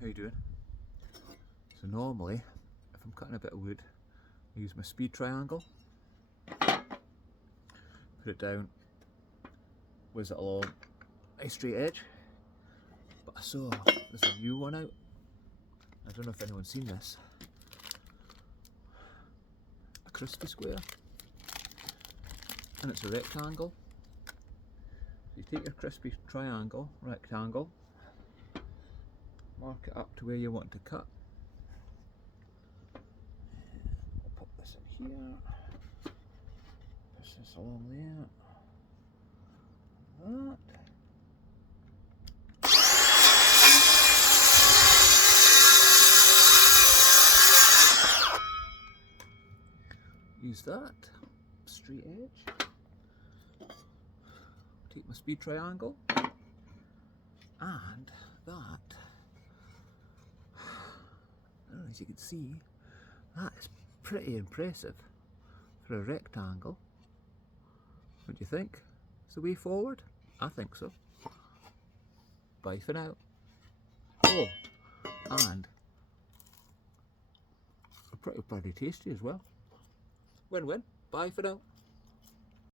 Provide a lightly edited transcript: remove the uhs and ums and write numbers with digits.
How you doing? So normally, if I'm cutting a bit of wood, I use my speed triangle, put it down, whiz it along a straight edge. But I saw there's a new one out. I don't know if anyone's seen this. A crispy square, and it's a rectangle. You take your crispy triangle, rectangle, mark it up to where you want to cut. I'll put this in here, push this along there, that. Use that, straight edge. Take my speed triangle, and that, as you can see, that is pretty impressive for a rectangle. What do you think? Is the way forward? I think so. Bye for now. Oh, and pretty tasty as well. Win-win. Bye for now.